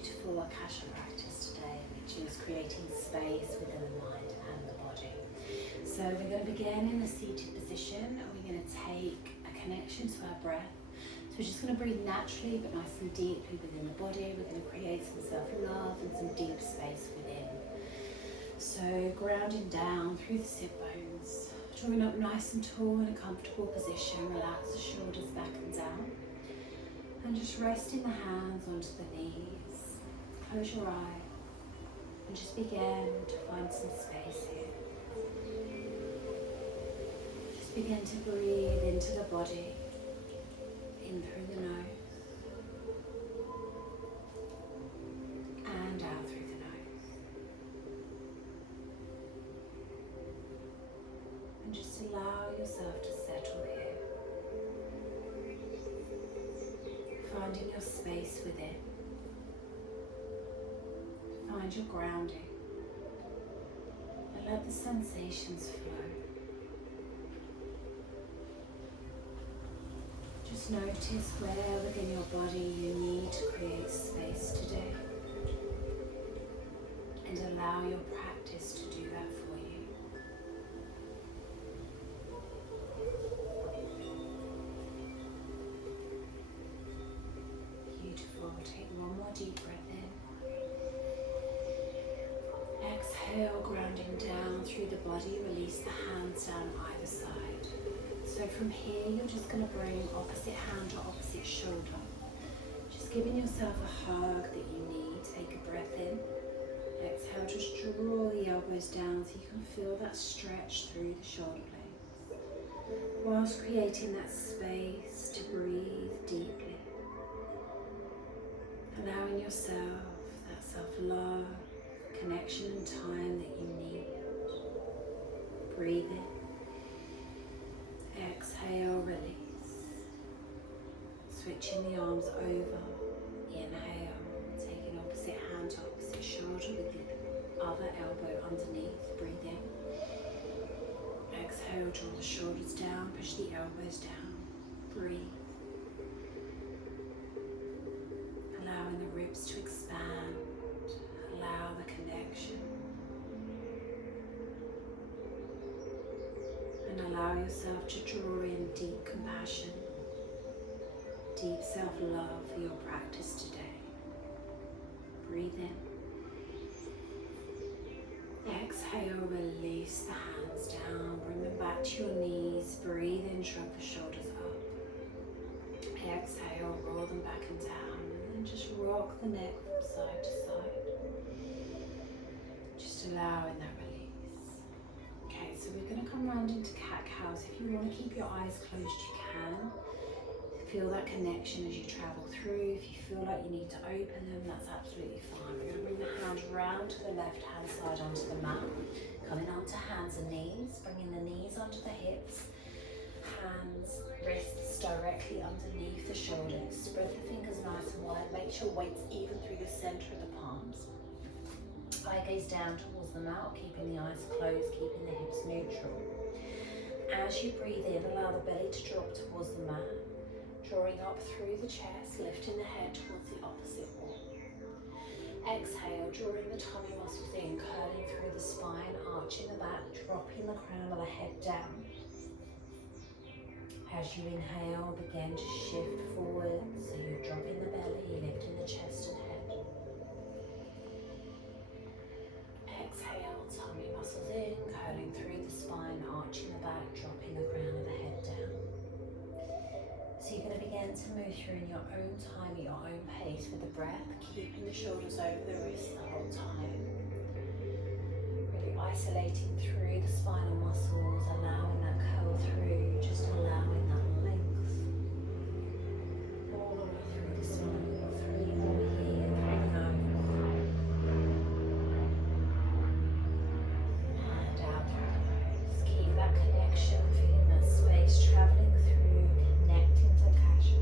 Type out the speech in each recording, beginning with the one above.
beautiful Akasha practice today, which is creating space within the mind and the body. So we're going to begin in a seated position, and we're going to take a connection to our breath. So we're just going to breathe naturally but nice and deeply within the body. We're going to create some self-love and some deep space within. So grounding down through the sit bones, drawing up nice and tall in a comfortable position. Relax the shoulders back and down. And just resting the hands onto the knees. Close your eye and just begin to find some space here. Just begin to breathe into the body, in through the nose and out through the nose. And just allow yourself to settle here. Finding your space within. Find your grounding. And let the sensations flow. Just notice where within your body you need to create space today. And allow your practice to do that for you. Beautiful. Take one more deep breath in. Exhale, grounding down through the body. Release the hands down either side. So from here, you're just going to bring opposite hand to opposite shoulder. Just giving yourself a hug that you need. Take a breath in. Exhale, just draw the elbows down so you can feel that stretch through the shoulder blades. Whilst creating that space to breathe deeply. Allowing yourself that self-love, connection and time that you need. Breathe in. Exhale, release. Switching the arms over. Inhale. Taking opposite hand to opposite shoulder with the other elbow underneath. Breathe in. Exhale, draw the shoulders down. Push the elbows down. Breathe. Allowing the ribs to expand, allow the connection, and allow yourself to draw in deep compassion, deep self-love for your practice today. Breathe in. Exhale, release the hands down, bring them back to your knees. Breathe in, shrug the shoulders up. Exhale, roll them back and down. And just rock the neck from side to side. Just allowing that release. Okay, so we're going to come round into cat-cows. If you want to keep your eyes closed, you can. Feel that connection as you travel through. If you feel like you need to open them, that's absolutely fine. We're going to bring the hands round to the left-hand side onto the mat. Coming onto hands and knees. Bringing the knees onto the hips. Hands, wrists directly underneath the shoulders. Spread the fingers nice and wide. Make sure weight's even through the center of the palms. Eye gaze down towards the mouth, keeping the eyes closed, keeping the hips neutral. As you breathe in, allow the belly to drop towards the mat, drawing up through the chest, lifting the head towards the opposite wall. Exhale, drawing the tummy muscles in, curling through the spine, arching the back, dropping the crown of the head down. As you inhale, begin to shift forward, so you're dropping the belly, lifting the chest and head. Exhale, tummy muscles in, curling through the spine, arching the back, dropping the crown of the head down. So you're going to begin to move through in your own time, at your own pace with the breath, keeping the shoulders over the wrists the whole time. Really isolating through the spinal muscles, allowing that curl through, just allowing that length all the way through the spine. 3 more here, 3 nose. And out through the nose. Keep that connection, feeling that space traveling through, connecting to Akasha.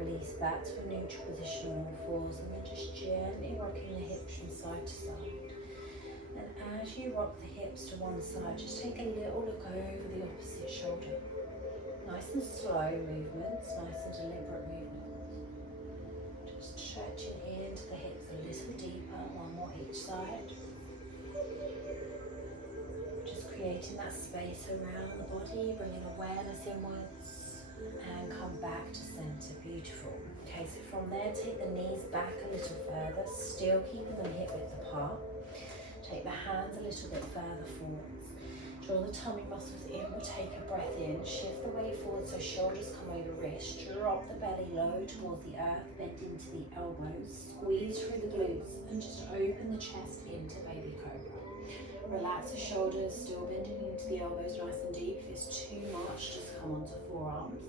Release back to a neutral position on all fours, and then just gently rocking the hips from side to side. And as you rock the hips to one side, just take a little look over the opposite shoulder. Nice and slow movements, nice and deliberate movements. Just stretching into the hips a little deeper, one more each side. Just creating that space around the body, bringing awareness inwards and come back to center. Beautiful. Okay, so from there, take the knees back a little further, still keeping them hip width apart. Take the hands a little bit further forwards. Draw the tummy muscles in, we'll take a breath in, shift the weight forward so shoulders come over wrists, drop the belly low towards the earth, bend into the elbows, squeeze through the glutes and just open the chest into baby cobra. Relax the shoulders, still bending into the elbows nice and deep. If it's too much, just come onto forearms,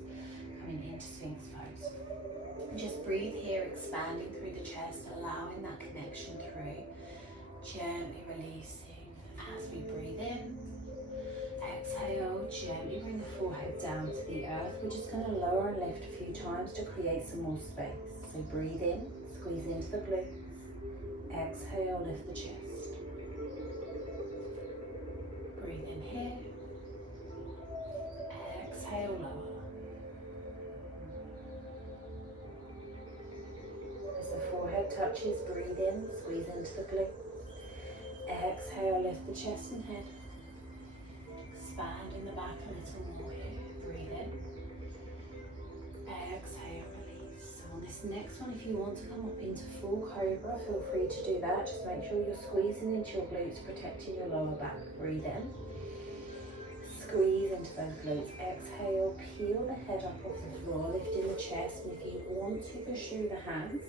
coming into Sphinx pose. And just breathe here, expanding through the chest, allowing that connection through. Gently releasing as we breathe in. Exhale, gently bring the forehead down to the earth. We're just going to lower and lift a few times to create some more space. So breathe in, squeeze into the glutes. Exhale, lift the chest. Breathe in here. Exhale, lower. As the forehead touches, breathe in, squeeze into the glutes. Exhale, lift the chest and head. Expand in the back a little more here. Breathe in. Exhale, release. So on this next one, if you want to come up into full cobra, feel free to do that. Just make sure you're squeezing into your glutes, protecting your lower back. Breathe in. Squeeze into those glutes. Exhale, peel the head up off the floor, lifting the chest. And if you want to push through the hands,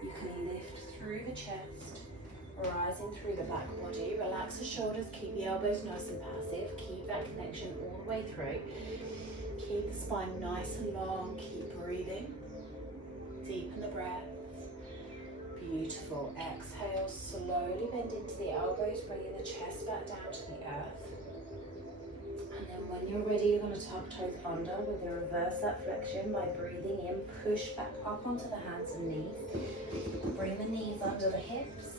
you can lift through the chest, rising through the back body. Relax the shoulders, keep the elbows nice and passive, keep that connection all the way through. Keep the spine nice and long, keep breathing. Deepen the breath. Beautiful. Exhale, slowly bend into the elbows, bringing the chest back down to the earth. And then when you're ready, you're going to tuck toes under. We're going to reverse that flexion by breathing in, push back up onto the hands and knees. Bring the knees under the hips.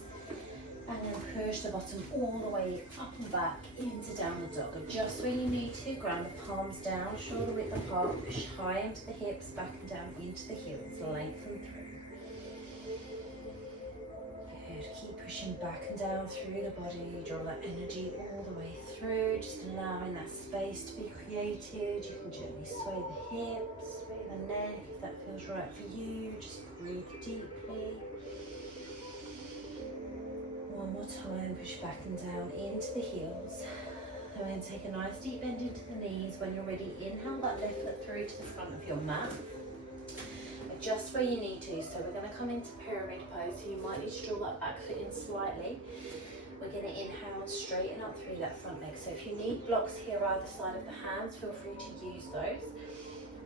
And then push the bottom all the way up and back into downward dog. Adjust when you need to, ground the palms down, shoulder width apart, push high into the hips, back and down into the heels, lengthen through. Good, keep pushing back and down through the body, draw that energy all the way through, just allowing that space to be created. You can gently sway the hips, sway the neck, if that feels right for you, just breathe deeply. One more time, push back and down into the heels. And then take a nice deep bend into the knees. When you're ready, inhale that left foot through to the front of your mat. Adjust where you need to. So we're going to come into pyramid pose. So you might need to draw that back foot in slightly. We're going to inhale and straighten up through that front leg. So if you need blocks here either side of the hands, feel free to use those.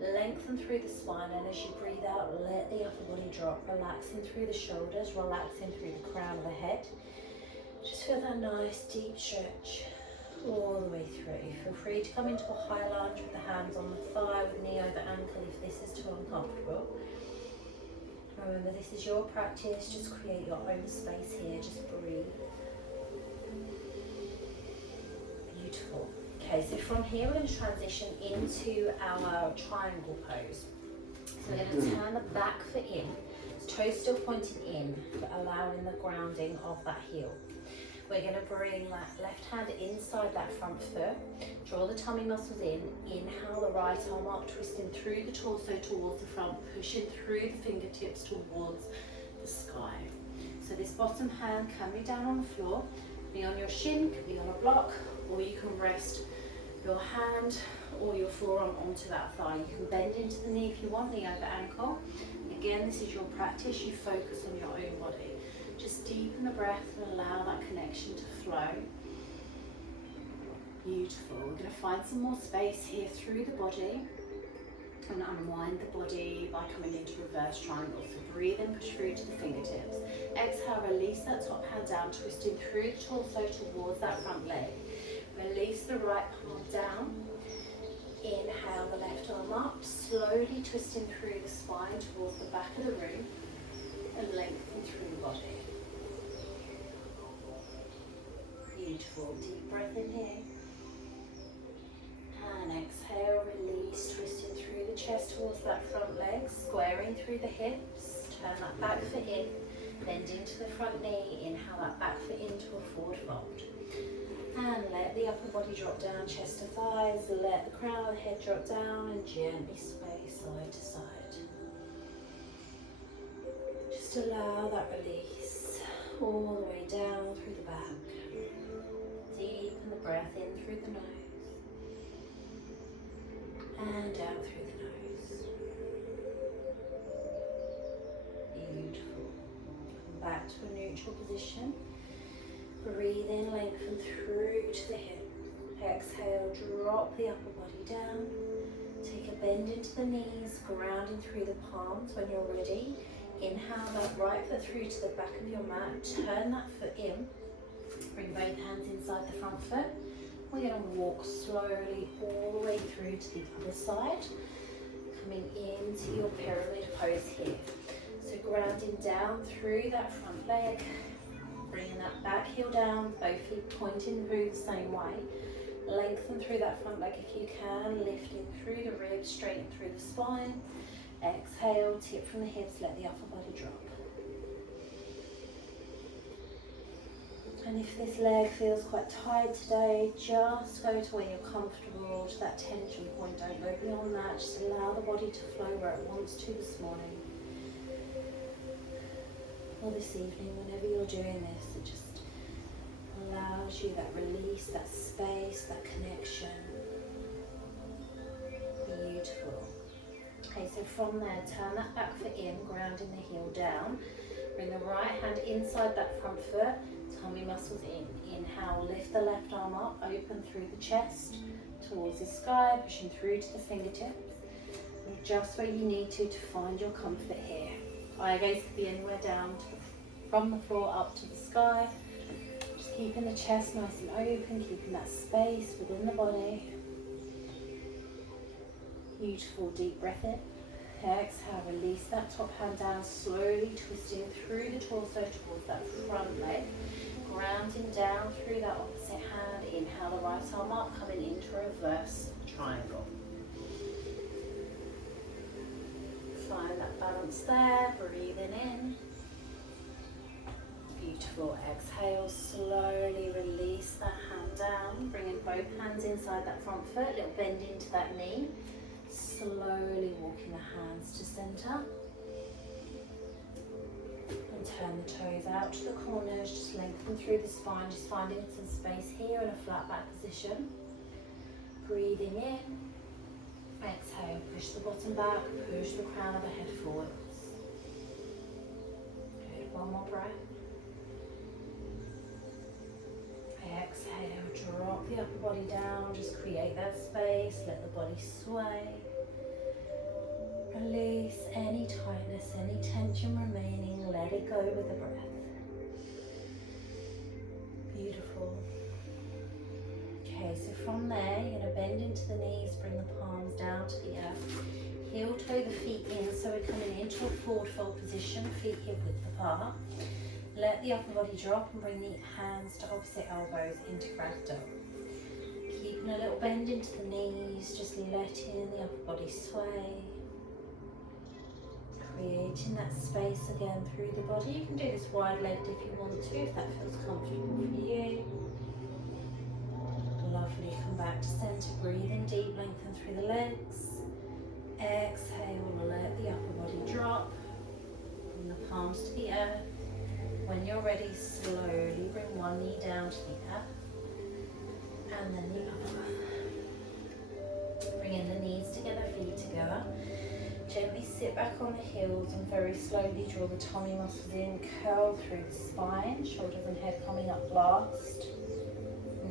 Lengthen through the spine, and as you breathe out, let the upper body drop, relaxing through the shoulders, relaxing through the crown of the head. Just feel that nice deep stretch all the way through. Feel free to come into a high lunge with the hands on the thigh, with knee over ankle if this is too uncomfortable. Remember, this is your practice, just create your own space here, just breathe. Beautiful. Okay, so from here we're going to transition into our triangle pose. So we're going to turn the back foot in, toes still pointing in, but allowing the grounding of that heel. We're going to bring that left hand inside that front foot, draw the tummy muscles in, inhale the right arm up, twisting through the torso towards the front, pushing through the fingertips towards the sky. So this bottom hand can be down on the floor, be on your shin, can be on a block, or you can rest your hand or your forearm onto that thigh. You can bend into the knee if you want, knee over ankle. Again, this is your practice, you focus on your own body. Just deepen the breath and allow that connection to flow. Beautiful. We're going to find some more space here through the body and unwind the body by coming into reverse triangle. So breathe in, push through to the fingertips. Exhale, release that top hand down, twisting through the torso towards that front leg. Release the right palm down. Inhale the left arm arm up, slowly twisting through the spine towards the back of the room and lengthen through the body. Beautiful. Deep breath in here. And exhale, release, twisting through the chest towards that front leg, squaring through the hips. Turn that back foot in, bend into the front knee, inhale that back foot into a forward fold. And let the upper body drop down, chest to thighs, let the crown of the head drop down and gently sway side to side. Just allow that release all the way down through the back. Deepen the breath in through the nose and out through the nose. Beautiful. Come back to a neutral position. Breathe in, lengthen through to the hip. Exhale, drop the upper body down. Take a bend into the knees, grounding through the palms when you're ready. Inhale that right foot through to the back of your mat. Turn that foot in. Bring both hands inside the front foot. We're going to walk slowly all the way through to the other side. Coming into your pyramid pose here. So grounding down through that front leg. Bringing that back heel down, both feet pointing through the same way. Lengthen through that front leg if you can, lifting through the ribs, straighten through the spine. Exhale, tip from the hips, let the upper body drop. And if this leg feels quite tired today, just go to where you're comfortable, to that tension point. Don't go beyond that, just allow the body to flow where it wants to this morning. Or this evening, whenever you're doing this, it just allows you that release, that space, that connection. Beautiful. Okay, so from there, turn that back foot in, grounding the heel down. Bring the right hand inside that front foot, tummy muscles in. Inhale, lift the left arm up, open through the chest, towards the sky, pushing through to the fingertips. And just where you need to find your comfort here. Eye gaze could be anywhere down from the floor up to the sky. Just keeping the chest nice and open, keeping that space within the body. Beautiful, deep breath in. Exhale, release that top hand down, slowly twisting through the torso towards that front leg. Grounding down through that opposite hand. Inhale the right arm up, coming into reverse triangle. Find that balance there, breathing in. Beautiful, exhale, slowly release that hand down, bringing both hands inside that front foot, little bend into that knee. Slowly walking the hands to center. And turn the toes out to the corners, just lengthen through the spine, just finding some space here in a flat back position. Breathing in. Exhale, push the bottom back, push the crown of the head forwards. Good, one more breath. Exhale, drop the upper body down, just create that space, let the body sway. Release any tightness, any tension remaining, let it go with the breath. Beautiful. Okay, so from there, you're going to bend into the knees, bring the palms down to the earth. Heel toe the feet in, so we're coming into a forward fold position, feet hip width apart. Let the upper body drop and bring the hands to opposite elbows into ragdoll. Keeping a little bend into the knees, just letting the upper body sway. Creating that space again through the body. You can do this wide-legged if you want to, if that feels comfortable for you. Lovely, come back to center, breathing deep, lengthen through the legs. Exhale, let the upper body drop. Bring the palms to the earth. When you're ready, slowly bring one knee down to the earth. And then the other. Bringing the knees together, feet together. Gently sit back on the heels and very slowly draw the tummy muscles in, curl through the spine, shoulders and head coming up last.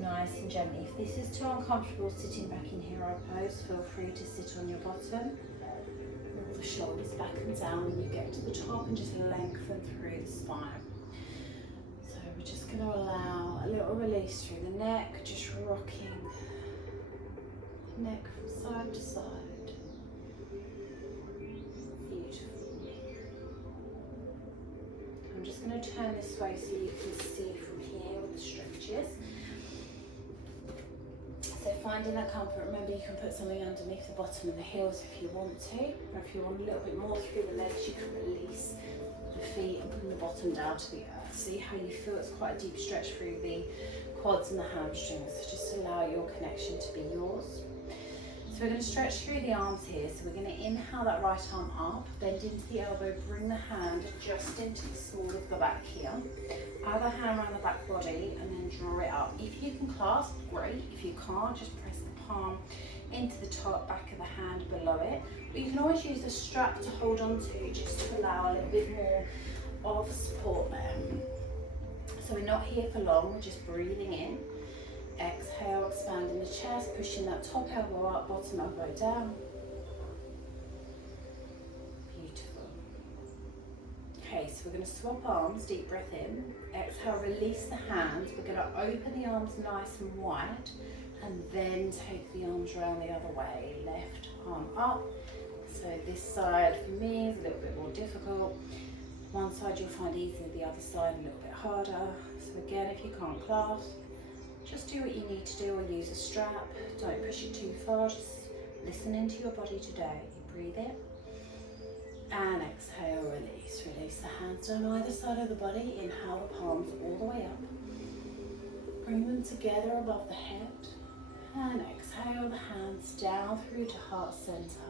Nice and gently. If this is too uncomfortable sitting back in hero pose, feel free to sit on your bottom. Roll the shoulders back and down when you get to the top and just lengthen through the spine. So we're just going to allow a little release through the neck, just rocking neck from side to side. just going to turn this way so you can see from here with the stretches. So finding that comfort, remember you can put something underneath the bottom of the heels if you want to, or if you want a little bit more through the legs, you can release the feet and bring the bottom down to the earth. See how you feel? It's quite a deep stretch through the quads and the hamstrings, so just allow your connection to be yours. So we're going to stretch through the arms here. So we're going to inhale that right arm up, bend into the elbow, bring the hand just into the small of the back here. Other hand around the back body and then draw it up. If you can clasp, great. If you can't, just press the palm into the top back of the hand below it. But you can always use the strap to hold on to, just to allow a little bit more of support there. So we're not here for long, we're just breathing in. Exhale, expanding the chest, pushing that top elbow up, bottom elbow down. Beautiful. Okay, so we're going to swap arms, deep breath in. Exhale, release the hands. We're going to open the arms nice and wide and then take the arms around the other way. Left arm up. So this side for me is a little bit more difficult. One side you'll find easier, the other side a little bit harder. So again, if you can't clasp, just do what you need to do or use a strap. Don't push it too far, just listen into your body today. You breathe in and exhale, release. Release the hands on either side of the body. Inhale the palms all the way up. Bring them together above the head. And exhale the hands down through to heart center.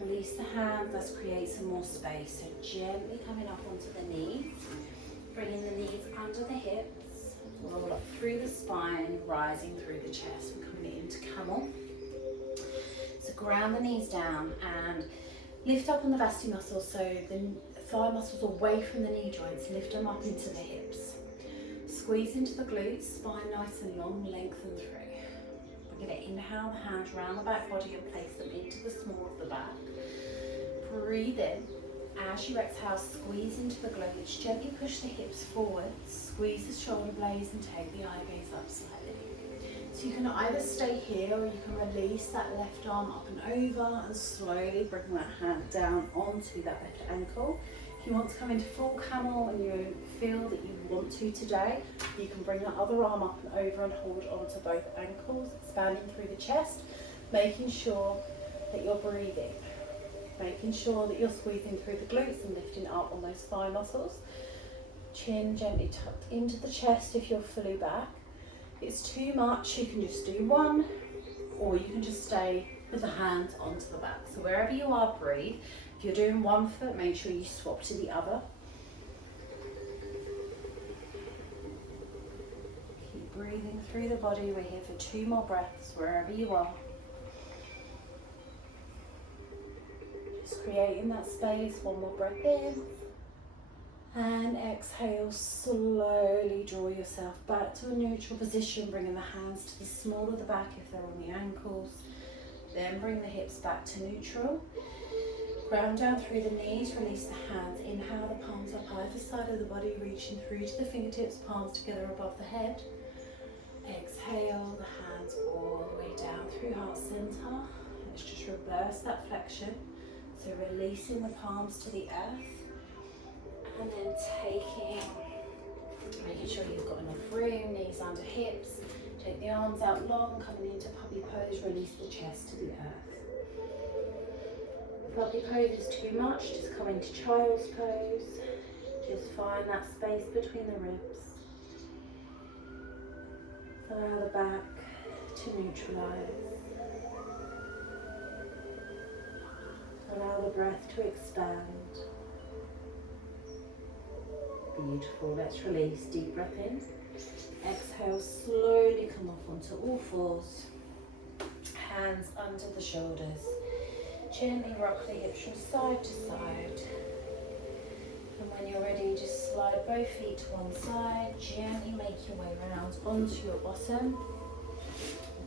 Release the hands, let's create some more space. So gently coming up onto the knees. Bringing the knees under the hips. Roll up through the spine, rising through the chest. We're coming into camel. So ground the knees down and lift up on the vasti muscles, so the thigh muscles away from the knee joints. Lift them up into the hips. Squeeze into the glutes, spine nice and long, lengthen through. We're going to inhale the hands around the back body and place them into the small of the back. Breathe in. As you exhale, squeeze into the glutes, gently push the hips forward, squeeze the shoulder blades and take the eye gaze up slightly. So you can either stay here or you can release that left arm up and over and slowly bring that hand down onto that left ankle. If you want to come into full camel and you feel that you want to today, you can bring that other arm up and over and hold onto both ankles, expanding through the chest, making sure that you're breathing. Making sure that you're squeezing through the glutes and lifting up on those thigh muscles. Chin gently tucked into the chest if you're fully back. If it's too much, you can just do one, or you can just stay with the hands onto the back. So wherever you are, breathe. If you're doing one foot, make sure you swap to the other. Keep breathing through the body. We're here for 2 more breaths, wherever you are. Creating that space, 1 more breath in and exhale, slowly draw yourself back to a neutral position, bringing the hands to the small of the back if they're on the ankles, then bring the hips back to neutral, ground down through the knees, release the hands, inhale the palms up either side of the body, reaching through to the fingertips, palms together above the head, exhale the hands all the way down through heart center. Let's just reverse that flexion. So releasing the palms to the earth and then making sure you've got enough room, knees under hips, take the arms out long, coming into puppy pose, release the chest to the earth. Puppy pose is too much, just come into child's pose, just find that space between the ribs. Allow the back to neutralize. Allow the breath to expand. Beautiful. Let's release. Deep breath in. Exhale, slowly come up onto all fours. Hands under the shoulders. Gently rock the hips from side to side. And when you're ready, just slide both feet to one side. Gently make your way around onto your bottom.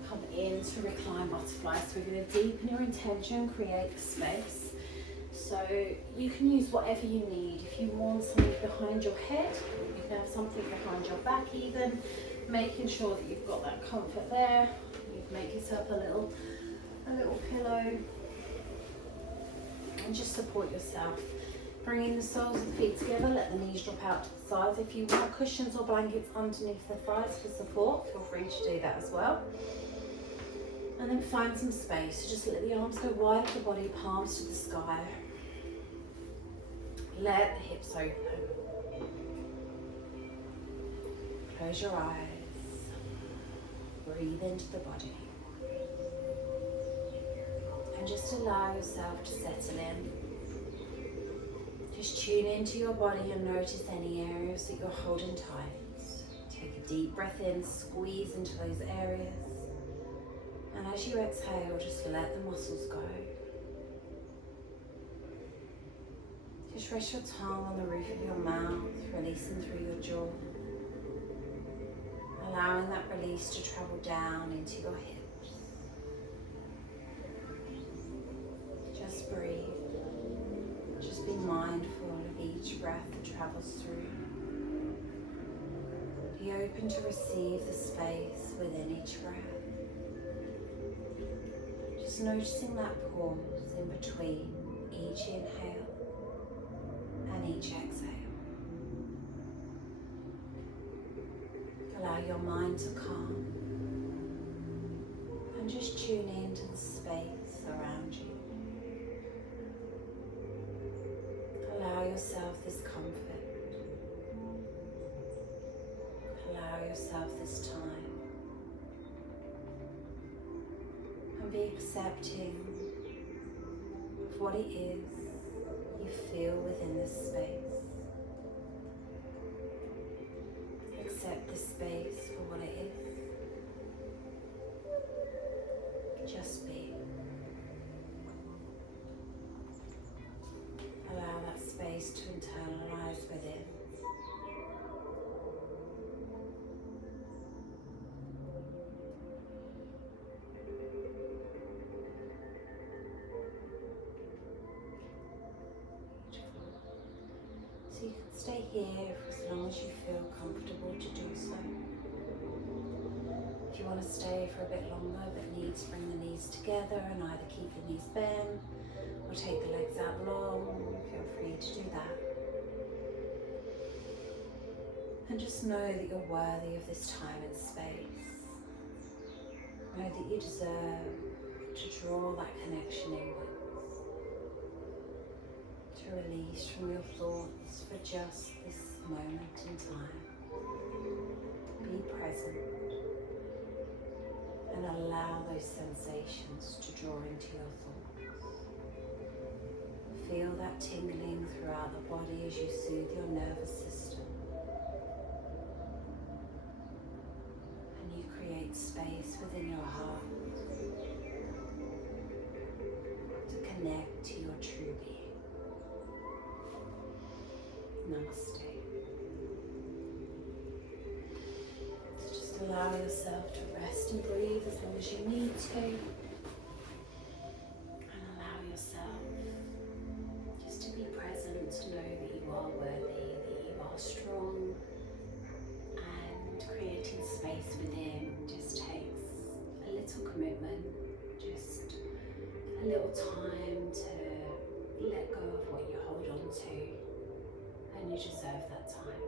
Come into recline butterfly. So we're going to deepen your intention, create the space. So you can use whatever you need. If you want something behind your head, you can have something behind your back even. Making sure that you've got that comfort there. You can make yourself a little pillow and just support yourself. Bringing the soles of the feet together, let the knees drop out to the sides. If you want cushions or blankets underneath the thighs for support, feel free to do that as well. And then find some space. So just let the arms go wide of the body, palms to the sky. Let the hips open. Close your eyes. Breathe into the body. And just allow yourself to settle in. Just tune into your body and notice any areas that you're holding tight. Take a deep breath in, squeeze into those areas. And as you exhale, just let the muscles go. Just rest your tongue on the roof of your mouth, releasing through your jaw. Allowing that release to travel down into your hips. Just breathe. Just be mindful of each breath that travels through. Be open to receive the space within each breath. Just noticing that pause in between each inhale and each exhale. Allow your mind to calm and just tune into the space around you. Allow yourself this comfort. Allow yourself this time. And be accepting of what it is you feel within this space. Accept this space for what it is. Just be. Allow that space to internalize within. So you can stay here for as long as you feel comfortable to do so. If you want to stay for a bit longer but need to bring the knees together and either keep the knees bent or take the legs out long, feel free to do that. And just know that you're worthy of this time and space. Know that you deserve to draw that connection inwards. To release from your thoughts for just this moment in time. Be present and allow those sensations to draw into your thoughts. Feel that tingling throughout the body as you soothe your nervous system. And you create space within your heart to connect to your true being. Namaste. So just allow yourself to rest and breathe as long as you need to. And allow yourself just to be present, to know that you are worthy, that you are strong. And creating space within just takes a little commitment, just a little time to let go of what you hold on to. And you deserve that time.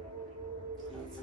Lots